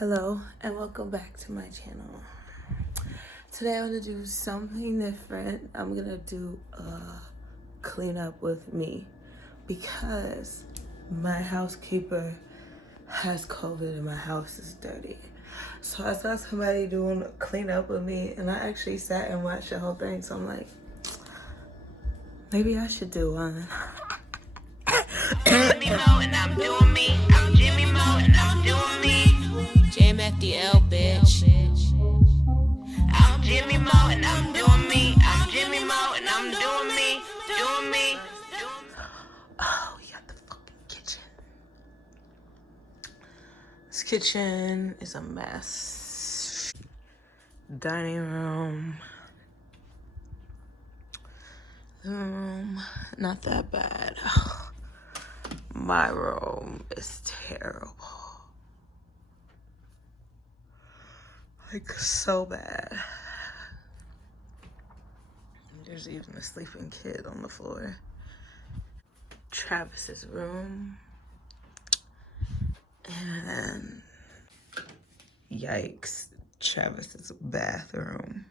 Hello and welcome back to my channel. Today I'm gonna do something different. I'm gonna do a cleanup with me because my housekeeper has COVID and my house is dirty. So I saw somebody doing a cleanup with me and I actually sat and watched the whole thing. So I'm like, maybe I should do one. Jimi Meaux and I'm doing me. I'm Jimi Meaux and I'm doing me. JMFDL, bitch. I'm Jimi Meaux and I'm doing me. I'm Jimi Meaux and I'm doing me. Doing me. Oh, we got the fucking kitchen. This kitchen is a mess. Dining room. Living room, not that bad. My room is terrible. Like, so bad. There's even a sleeping kid on the floor. Travis's room. And yikes, Travis's bathroom.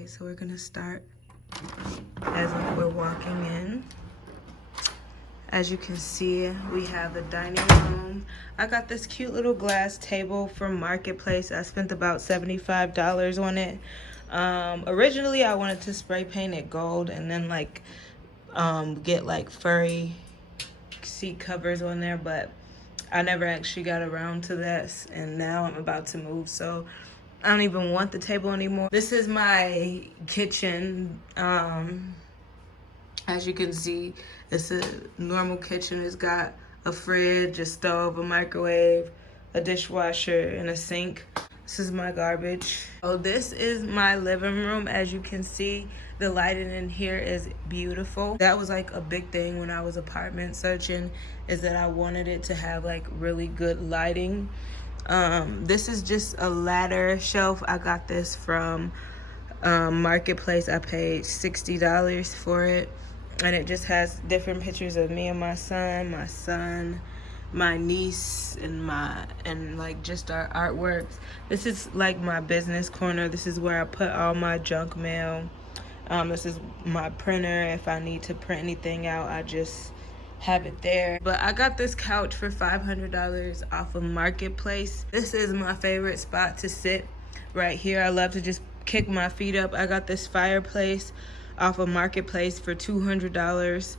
Okay, so we're gonna start as if we're walking in. As you can see, we have the dining room. I got this cute little glass table from Marketplace. I spent about $75 on it. Originally, I wanted to spray paint it gold and then like get like furry seat covers on there, but I never actually got around to this, and now I'm about to move, so I don't even want the table anymore. This is my kitchen. As you can see, it's a normal kitchen. It's got a fridge, a stove, a microwave, a dishwasher, and a sink. This is my garbage. Oh, this is my living room. As you can see, the lighting in here is beautiful. That was like a big thing when I was apartment searching, is that I wanted it to have like really good lighting. This is just a ladder shelf. I got this from Marketplace. I paid $60 for it. And it just has different pictures of me and my son, my niece, and like just our artworks. This is like my business corner. This is where I put all my junk mail. This is my printer. If I need to print anything out, I just have it there. But I got this couch for $500 off of Marketplace. This is my favorite spot to sit right here. I love to just kick my feet up. I got this fireplace off of Marketplace for $200.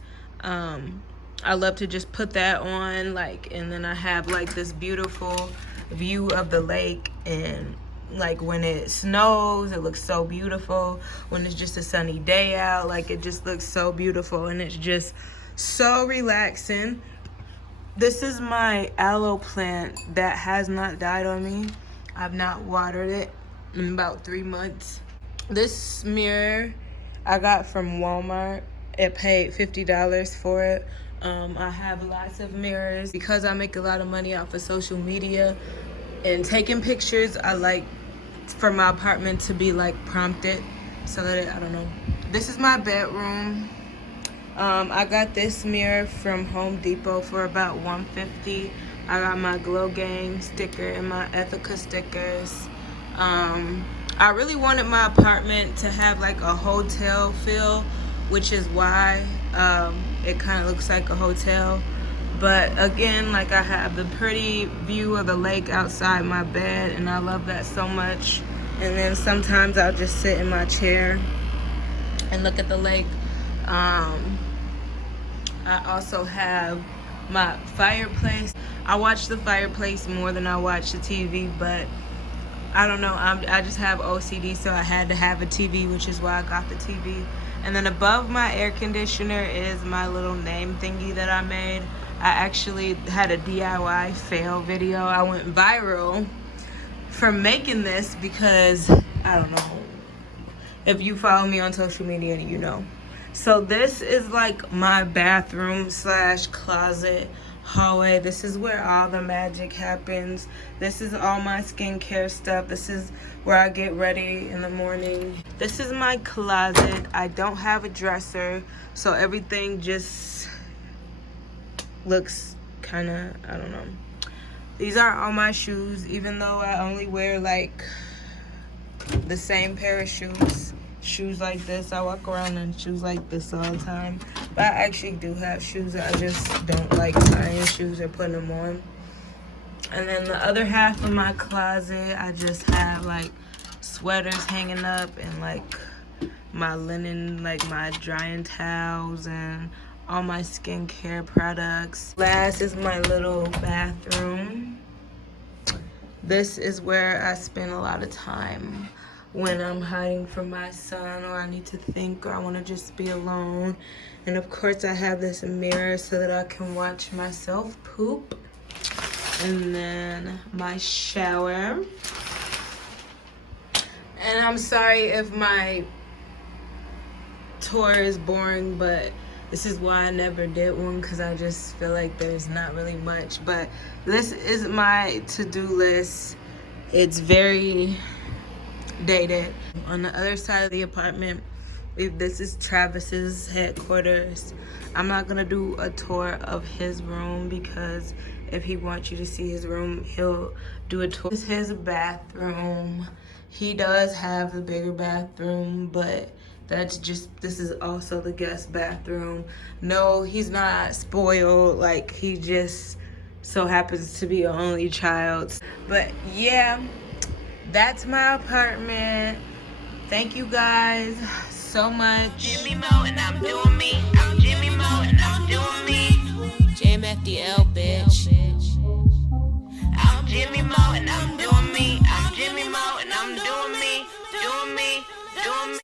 I love to just put that on, like, and then I have like this beautiful view of the lake, and like when it snows, it looks so beautiful. When it's just a sunny day out, like it just looks so beautiful, and it's just so relaxing. This is my aloe plant that has not died on me. I've not watered it in about 3 months. This mirror I got from Walmart. It paid $50 for it. I have lots of mirrors because I make a lot of money off of social media and taking pictures. I like for my apartment to be like prompted so that I don't know. This is my bedroom. I got this mirror from Home Depot for about $150. I got my Glow Gang sticker and my Ethica stickers. I really wanted my apartment to have like a hotel feel, which is why it kind of looks like a hotel. But again, like I have the pretty view of the lake outside my bed, and I love that so much. And then sometimes I'll just sit in my chair and look at the lake. I also have my fireplace. I watch the fireplace more than I watch the TV, but I don't know, I just have OCD, so I had to have a TV, which is why I got the TV. And then above my air conditioner is my little name thingy that I made. I actually had a DIY fail video. I went viral for making this because, I don't know, if you follow me on social media, you know. So this is like my bathroom / closet hallway. This is where all the magic happens. This is all my skincare stuff. This is where I get ready in the morning. This is my closet. I don't have a dresser, so everything just looks kind of, I don't know. These are all my shoes, even though I only wear like the same pair of shoes like this. I walk around in shoes like this all the time, but I actually do have shoes. I just don't like buying shoes or putting them on. And then the other half of my closet, I just have like sweaters hanging up and like my linen, like my drying towels and all my skincare products. Last is my little bathroom. This is where I spend a lot of time when I'm hiding from my son, or I need to think, or I want to just be alone. And of course I have this mirror so that I can watch myself poop. And then my shower. And I'm sorry if my tour is boring, but this is why I never did one, because I just feel like there's not really much. But this is my to-do list. It's very dated. On the other side of the apartment, this is Travis's headquarters. I'm not gonna do a tour of his room because if he wants you to see his room, he'll do a tour. This is his bathroom. He does have the bigger bathroom, but this is also the guest bathroom. No, he's not spoiled. Like, he just so happens to be an only child. But yeah, that's my apartment. Thank you guys so much. Jimi Meaux and I'm doing me. I'm Jimi Meaux and I'm doing me. JMFDL, bitch. I'm Jimi Meaux and I'm doing me.